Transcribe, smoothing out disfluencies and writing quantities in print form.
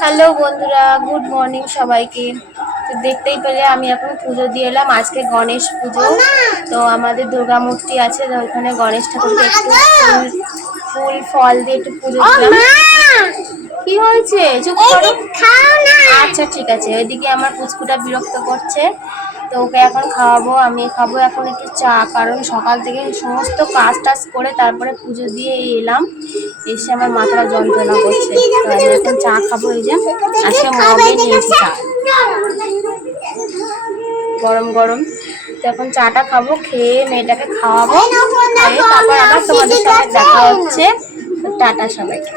Hello বন্ধুরা, good morning সবাইকে। তো দেখতেই পেলে আমি এখন পুজো দিয়ে এলাম। আজকে গণেশ পুজো। তো আমাদের দুর্গা মূর্তি আছে, ওইখানে গণেশ ঠাকুরকে একটু ফুল ফল দিয়ে একটু পুজো দিলাম। কি হয়েছে? চুপ করো। আচ্ছা ঠিক আছে। ওইদিকে আমার পুচকুটা বিরক্ত করছে, তো ওকে এখন খাওয়াবো। আমি খাবো এখন একটু চা, কারণ সকাল থেকে সমস্ত কাজ টাজ করে তারপরে পুজো দিয়ে এলাম, এসে আমার মাথাটা যন্ত্রণা করছে। তো আমি এখন চা খাবো। এই যে আজকে মগে নিয়েছি চা, গরম গরম। তো এখন চাটা খাবো, খেয়ে মেয়েটাকে খাওয়াবো, খেয়ে তারপর আবার তোমাদের সাথে দেখা হচ্ছে। টাটা সবাইকে।